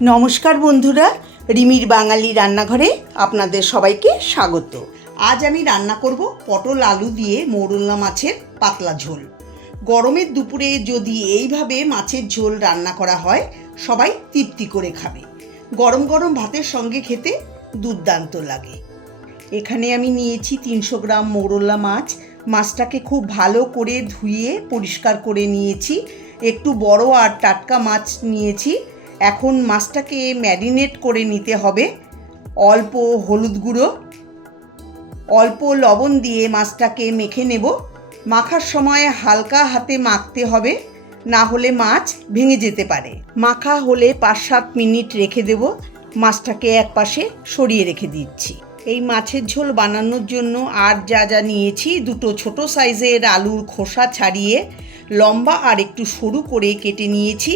নমস্কার বন্ধুরা, রিমির বাঙালি রান্নাঘরে আপনাদের সবাইকে স্বাগত। আজ আমি রান্না করব পটল আলু দিয়ে মৌরলা মাছের পাতলা ঝোল। গরমের দুপুরে যদি এইভাবে মাছের ঝোল রান্না করা হয়, সবাই তৃপ্তি করে খাবে। গরম গরম ভাতের সঙ্গে খেতে দুর্দান্ত লাগে। এখানে আমি নিয়েছি 300 গ্রাম মৌরলা মাছ। মাছটাকে খুব ভালো করে ধুয়ে পরিষ্কার করে নিয়েছি। একটু বড় আর টাটকা মাছ নিয়েছি। এখন মাছটাকে ম্যারিনেট করে নিতে হবে। অল্প হলুদ গুঁড়ো, অল্প লবণ দিয়ে মাছটাকে মেখে নেব। মাখার সময় হালকা হাতে মাখতে হবে, না হলে মাছ ভেঙে যেতে পারে। মাখা হলে 5-7 মিনিট রেখে দেব। মাছটাকে এক পাশে সরিয়ে রেখে দিচ্ছি। এই মাছের ঝোল বানানোর জন্য আর যা যা নিয়েছি, 2 ছোট সাইজের আলুর খোসা ছাড়িয়ে লম্বা আর একটু সরু করে কেটে নিয়েছি।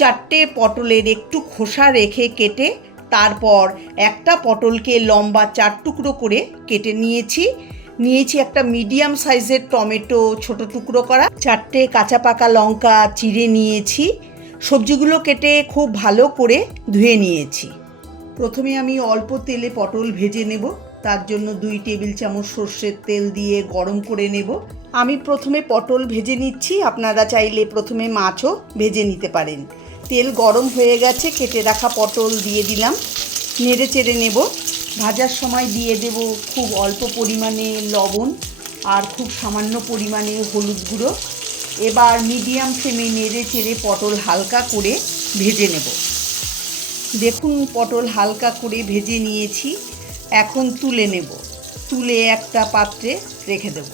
4টে পটলের একটু খোসা রেখে কেটে তারপর একটা পটলকে লম্বা 4 টুকরো করে কেটে নিয়েছি। একটা মিডিয়াম সাইজের টমেটো ছোট টুকরো করা, 4টে কাঁচা পাকা লঙ্কা চিড়ে নিয়েছি। সবজিগুলো কেটে খুব ভালো করে ধুয়ে নিয়েছি। প্রথমে আমি অল্প তেলে পটল ভেজে নেব। তার জন্য 2 টেবিল চামচ সর্ষের তেল দিয়ে গরম করে নেব। আমি প্রথমে পটল ভেজে নিচ্ছি, আপনারা চাইলে প্রথমে মাছও ভেজে নিতে পারেন। তেল গরম হয়ে গেছে, কেটে রাখা পটল দিয়ে দিলাম, নেড়ে চেড়ে নেব। ভাজার সময় দিয়ে দেব খুব অল্প পরিমাণে লবণ আর খুব সামান্য পরিমাণে হলুদ গুঁড়ো। এবার মিডিয়াম ফ্লেমে নেড়ে চেড়ে পটল হালকা করে ভেজে নেব। দেখুন, পটল হালকা করে ভেজে নিয়েছি। এখন তুলে নেব। তুলে একটা পাত্রে রেখে দেব।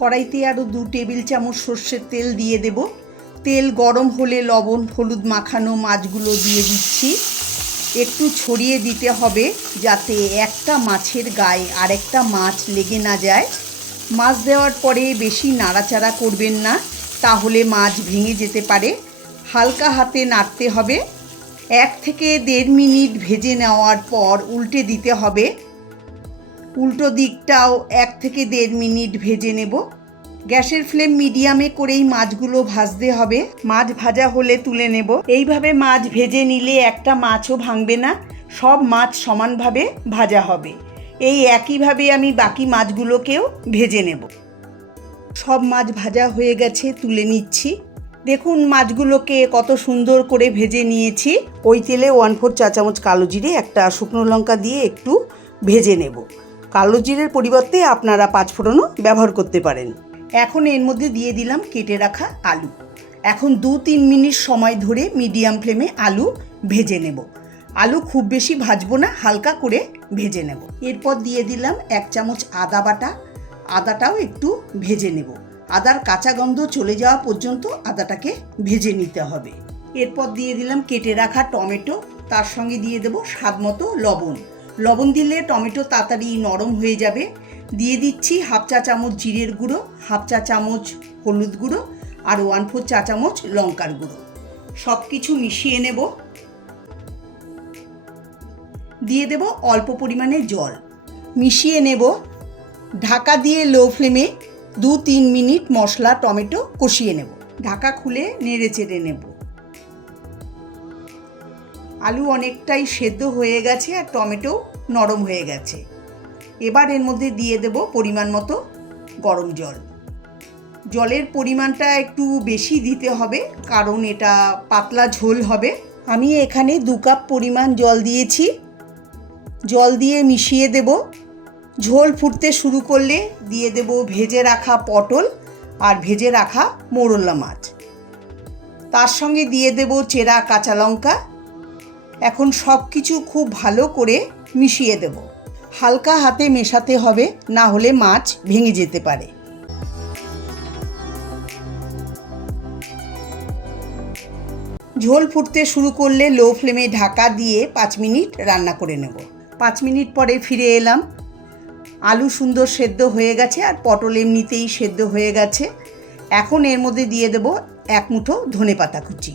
কড়াইতে আরও 2 টেবিল চামচ সর্ষের তেল দিয়ে দেব। তেল গরম হলে লবণ হলুদ মাখানো মাছগুলো দিয়ে দিচ্ছি। একটু ছড়িয়ে দিতে হবে যাতে একটা মাছের গায়ে আরেকটা মাছ লেগে না যায়। মাছ দেওয়ার পরে বেশি নাড়াচাড়া করবেন না, তাহলে মাছ ভেঙে যেতে পারে। হালকা হাতে নাড়তে হবে। 1 থেকে 1.5 মিনিট ভেজে নেওয়ার পর উল্টে দিতে হবে। উল্টো দিকটাও 1 থেকে 1.5 মিনিট ভেজে নেব। গ্যাসের ফ্লেম মিডিয়ামে করেই মাছগুলো ভাজতে হবে। মাছ ভাজা হলে তুলে নেব। এইভাবে মাছ ভেজে নিলে একটা মাছও ভাঙবে না, সব মাছ সমানভাবে ভাজা হবে। এই একইভাবে আমি বাকি মাছগুলোকেও ভেজে নেব। সব মাছ ভাজা হয়ে গেছে, তুলে নিচ্ছি। দেখুন, মাছগুলোকে কত সুন্দর করে ভেজে নিয়েছি। ওই তেলে 1/4 চা চামচ কালো জিরে, একটা শুকনো লঙ্কা দিয়ে একটু ভেজে নেব। কালো জিরের পরিবর্তে আপনারা 5 ফোড়নও ব্যবহার করতে পারেন। এখন এর মধ্যে দিয়ে দিলাম কেটে রাখা আলু। এখন 2-3 মিনিট সময় ধরে মিডিয়াম ফ্লেমে আলু ভেজে নেব। আলু খুব বেশি ভাজবো না, হালকা করে ভেজে নেব। এরপর দিয়ে দিলাম 1 চামচ আদা বাটা। আদাটাও একটু ভেজে নেব। আদার কাঁচা গন্ধ চলে যাওয়া পর্যন্ত আদাটাকে ভেজে নিতে হবে। এরপর দিয়ে দিলাম কেটে রাখা টমেটো। তার সঙ্গে দিয়ে দেব স্বাদ মতো লবণ। লবণ দিলে টমেটো তাড়াতাড়ি নরম হয়ে যাবে। দিয়ে দিচ্ছি 1/2 চা চামচ জিরের গুঁড়ো, 1/2 চা চামচ হলুদ গুঁড়ো আর 1/4 চা চামচ লঙ্কার গুঁড়ো। সব কিছু মিশিয়ে নেব। দিয়ে দেব অল্প পরিমাণে জল। মিশিয়ে নেব। ঢাকা দিয়ে লো ফ্লেমে 2-3 মিনিট মশলা টমেটো কষিয়ে নেব। ঢাকা খুলে নেড়ে চেড়ে নেব। আলু অনেকটাই সেদ্ধ হয়ে গেছে আর টমেটো নরম হয়ে গেছে। এবার এর মধ্যে দিয়ে দেব পরিমাণ মতো গরম জল। জলের পরিমাণটা একটু বেশি দিতে হবে, কারণ এটা পাতলা ঝোল হবে। আমি এখানে 2 কাপ পরিমাণ জল দিয়েছি। জল দিয়ে মিশিয়ে দেব। ঝোল ফুটতে শুরু করলে দিয়ে দেব ভেজে রাখা পটল আর ভেজে রাখা মৌরলা মাছ। তার সঙ্গে দিয়ে দেব চেরা কাঁচা লঙ্কা। এখন সব কিছু খুব ভালো করে মিশিয়ে দেব। হালকা হাতে মেশাতে হবে, না হলে মাছ ভেঙে যেতে পারে। ঝোল ফুটতে শুরু করলে লো ফ্লেমে ঢাকা দিয়ে 5 মিনিট রান্না করে নেব। 5 মিনিট পরে ফিরে এলাম। আলু সুন্দর সেদ্ধ হয়ে গেছে আর পটল এমনিতেই সেদ্ধ হয়ে গেছে। এখন এর মধ্যে দিয়ে দেব 1 মুঠো ধনেপাতা কুচি।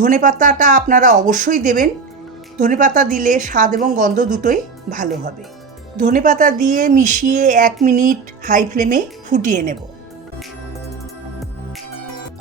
ধনেপাতাটা আপনারা অবশ্যই দেবেন। ধনেপাতা দিলে স্বাদ এবং গন্ধ দুটোই ভালো হবে। ধনেপাতা দিয়ে মিশিয়ে 1 মিনিট হাই ফ্লেমে ফুটিয়ে নেব।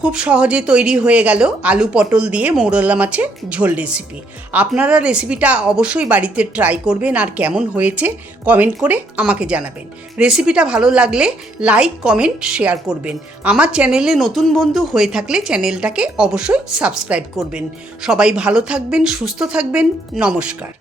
খুব সহজে তৈরি হয়ে গেল আলু পটল দিয়ে মৌরলা মাছের ঝোল রেসিপি। আপনারা রেসিপিটা অবশ্যই বাড়িতে ট্রাই করবেন আর কেমন হয়েছে কমেন্ট করে আমাকে জানাবেন। রেসিপিটা ভালো লাগলে লাইক কমেন্ট শেয়ার করবেন। আমার চ্যানেলে নতুন বন্ধু হয়ে থাকলে চ্যানেলটাকে অবশ্যই সাবস্ক্রাইব করবেন। সবাই ভালো থাকবেন, সুস্থ থাকবেন। নমস্কার।